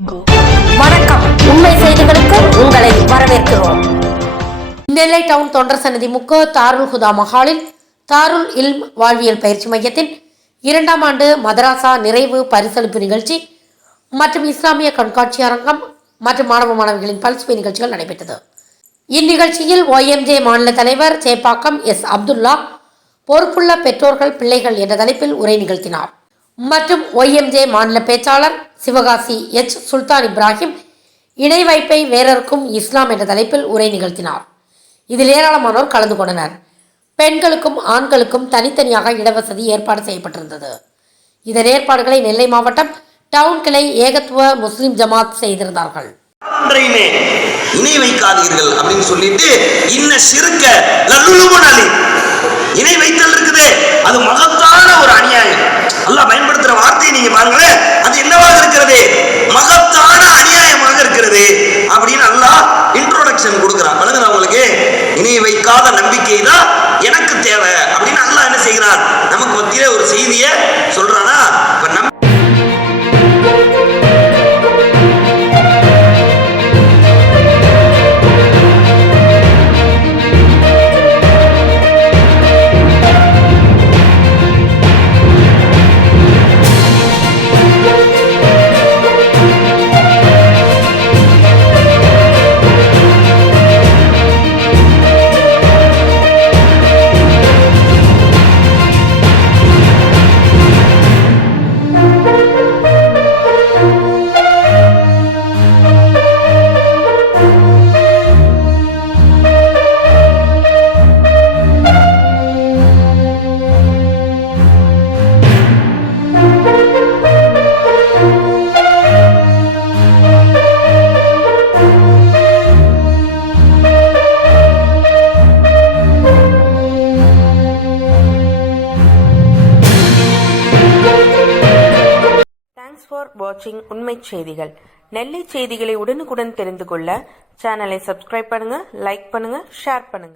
வணக்கம். உண்மை செய்திகளுக்கு உங்களை வரவேற்கிறோம். நெல்லை டவுன் தொண்டர் சன்னதி முக்க தாருல் ஹுதா மஹாலில் தாருல் இல்ம் வாழ்வியல் பயிற்சி மையத்தின் 2ஆம் ஆண்டு மதராசா நிறைவு பரிசளிப்பு நிகழ்ச்சி மற்றும் இஸ்லாமிய கண்காட்சி அரங்கம் மற்றும் மாணவ மாணவிகளின் பல்சுவை நிகழ்ச்சிகள் நடைபெற்றது. இந்நிகழ்ச்சியில் OMJ மாநில தலைவர் சேப்பாக்கம் எஸ். அப்துல்லா பொறுப்புள்ள பெற்றோர்கள் பிள்ளைகள் என்ற தலைப்பில் உரை நிகழ்த்தினார். மற்றும் OMJ மாநில பேச்சாளர் சிவகாசி எச். சுல்தான் இப்ராஹிம் இணை வைப்பை வேறறுக்கும் இஸ்லாம் என்ற தலைப்பில் உரை நிகழ்த்தினார். இதில் ஏராளமானோர் கலந்து கொண்டனர். பெண்களுக்கும் ஆண்களுக்கும் தனித்தனியாக இடவசதி ஏற்பாடு செய்யப்பட்டிருந்தது. இதன் ஏற்பாடுகளை நெல்லை மாவட்டம் டவுன் கிளை ஏகத்துவ முஸ்லிம் ஜமாத் செய்திருந்தார்கள். இணை வைக்காதீர்கள் அப்படின்னு சொல்லிட்டு இணை வைத்தல் இருக்குது, அது மகத்தான ஒரு அநியாயம். அல்லாஹ் பயன்படுத்துற வார்த்தையை நீங்க பாருங்க, அது என்னவாக இருக்கிறது? மகத்தான அநியாயமாக இருக்கிறது அப்படின்னு அல்லாஹ் இன்ட்ரோடக்ஷன் கொடுக்கிறான். வழங்குறா உங்களுக்கு இணை வைக்காத நம்பிக்கை தான் எனக்கு தேவை அப்படின்னு அல்லாஹ் என்ன செய்கிறான்? நமக்கு மத்தியில ஒரு செய்தியை சொல்றானா? ஃபார் வாட்சிங் உண்மை செய்திகள். நெல்லை செய்திகளை உடனுக்குடன் தெரிந்து கொள்ள சேனலை சப்ஸ்கிரைப் பண்ணுங்க, லைக் பண்ணுங்க, ஷேர் பண்ணுங்க.